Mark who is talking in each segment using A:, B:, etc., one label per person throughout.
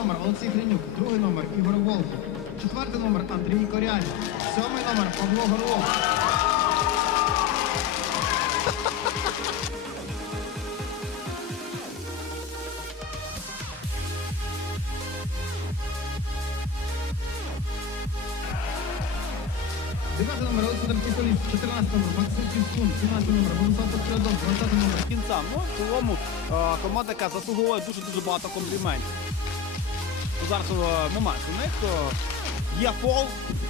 A: Олексій Гринюк, другий номер Ігор Волков, четвертий номер Андрій Коряль, сьомий номер Павло Горлов. Дев'ятий номер Олександр Тіполіс, 14 номер Максим Піскун, 17 номер Богуслав Подкрядов, 20 номер
B: кінця. Ну, в цілому е, команда, яка заслуговує дуже-дуже багато компліментів. Зараз момент у них е, є фол,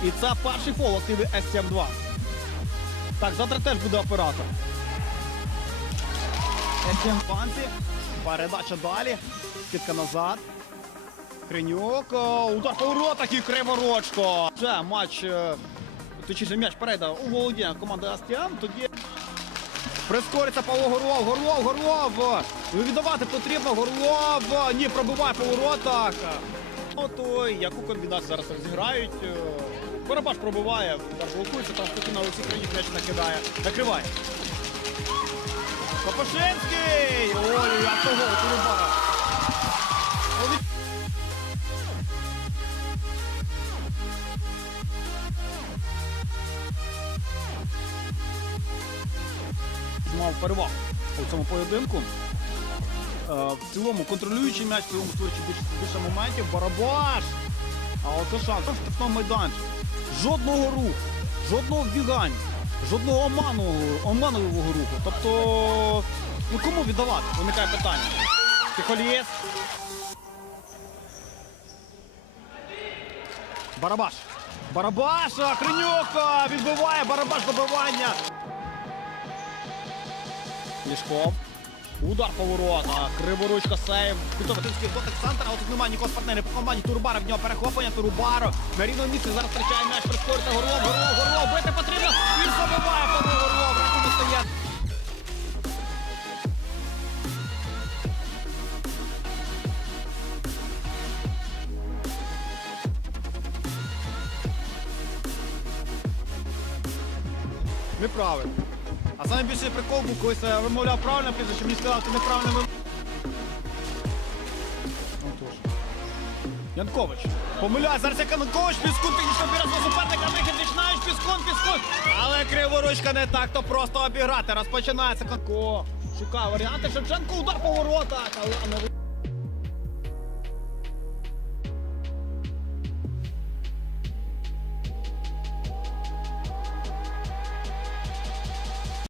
B: і це перший фол активи S72. Так, завтра теж буде оператор. S7 панці. Передача далі. Скидка назад. Кринюк. Удар по воротах і криворочко. Вже матч. е, Точніше, м'яч перейде у володіння команди Астіан. Тоді Прискориться Павло Горлов, Горлов, Горлов! Віддавати потрібно, Горлов! Ні, пробиває по воротах. Ото яку комбінацію зараз розіграють. Е, Барабаш пробиває, блокується, там спокійно Олексій країн м'яч накидає. Накриває. Копошинський! Ой, я того, Турубара. Мав перевагу у цьому поєдинку. Е, в цілому контролюючи м'яч, в цілому створюючи більше, більше моментів. Барабаш! А оце шанс. В штрафному майданчику. Жодного руху, жодного вбігання, жодного оманого, оманового руху. Тобто, ну кому віддавати? Виникає питання. Тихолієс. Барабаш. Барабаш! Кринюк відбиває Барабаш добивання. Лішков. Удар по воротах. Криворучка сейв. Підтопотинський дотик центр, але тут немає нікого з партнерів по команді. Турубара в нього перехоплення. Турубаро. На рівному місці зараз втрачає м'яч, прискориться Горлов, Горлов, Горлов. Бити потрібно. І забиває Павло Горлов. Рахунок стає. Неправильно. А саме більше прикол був, колись я вимовляв правильно прізвище, мені сказали, ти неправильно вимовляв. Янкович. Помиляє, зараз як Янкович, Піскун, технічно обіграв свого суперника, вихід починають, Піскун, Піскун. Але криворучка не так, то просто обіграти. Розпочинається Конко. Шукає варіанти, Шевченко, удар поворота. не